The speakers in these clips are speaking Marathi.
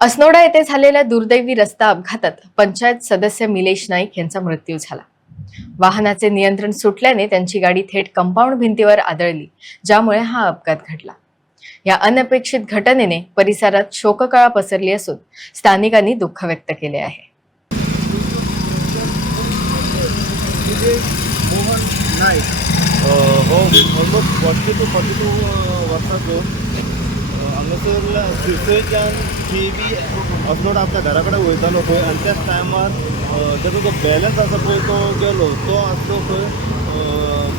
असनोडा येथे झालेल्या दुर्दैवी रस्ता अपघातात पंचायत सदस्य मिलेश नाईक यांचा मृत्यू झाला. वाहनाचे नियंत्रण सुटल्याने त्यांची गाडी थेट कंपाऊंड भिंतीवर आदळली ज्यामुळे हा अपघात घडला. या अनपेक्षित घटनेने परिसरात शोककळा पसरली असून स्थानिकांनी दुःख व्यक्त केले आहे. मोहन नाईक हो almost forty two forty two हांगासर शिवसेच्यान थंय बी असनोड आपल्या घरा कडेन वयतालो पळय आनी त्याच टायमार ताचो जो बॅलन्स आसा पळय तो गेलो तो आसलो खंय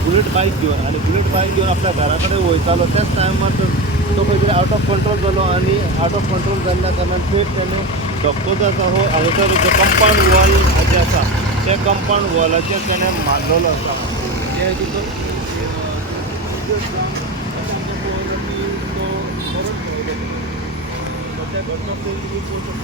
बुलेट बायक घेवन आनी बुलेट बायक घेवन आपल्या घरा कडेन वयतालो त्याच टायमार तो खंय तरी आवट ऑफ कंट्रोल जालो आनी आवट ऑफ कंट्रोल जाल्ल्या कारणान थंय तेणें धक्को जो आसा हो हांगासर जो कंपाऊंड वॉल जे आसा त्या कंपाऊंड वॉलाचेर तेणें मारलेलो आसा जे तितून individual.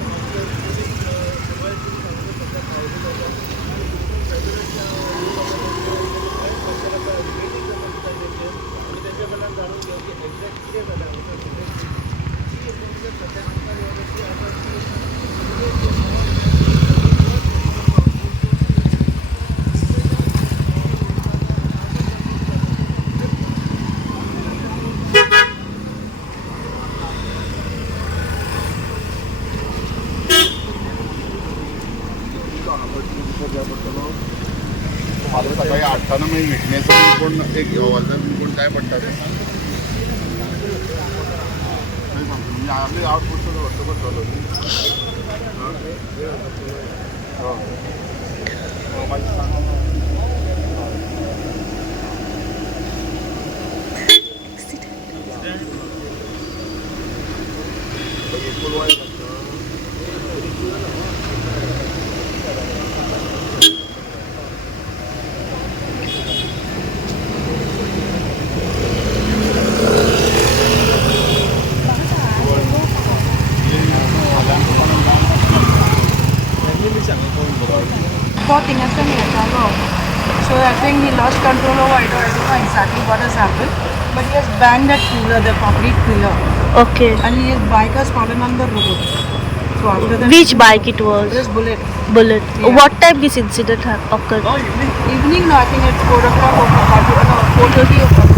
म्हाका सकाळी आठटाना मागीर विटनेस कोण एक व्हरलें कोण काय पडटा तें खंय सांगता म्हणजे आमी आउटपुट सुद्दां व्हरचो पडटलो मागीर सांग Four things are near Chicago. So I think he lost control over it. or I don't know exactly what has happened. But he has banged that pillar, the concrete pillar. Okay. And his bike has fallen on the road. So after that, Which bike it was? this bullet. Bullet. Yeah. What time this incident ha- occurred? Oh, evening, no, I think it's 4 o'clock or 5 o'clock, 4.30 o'clock.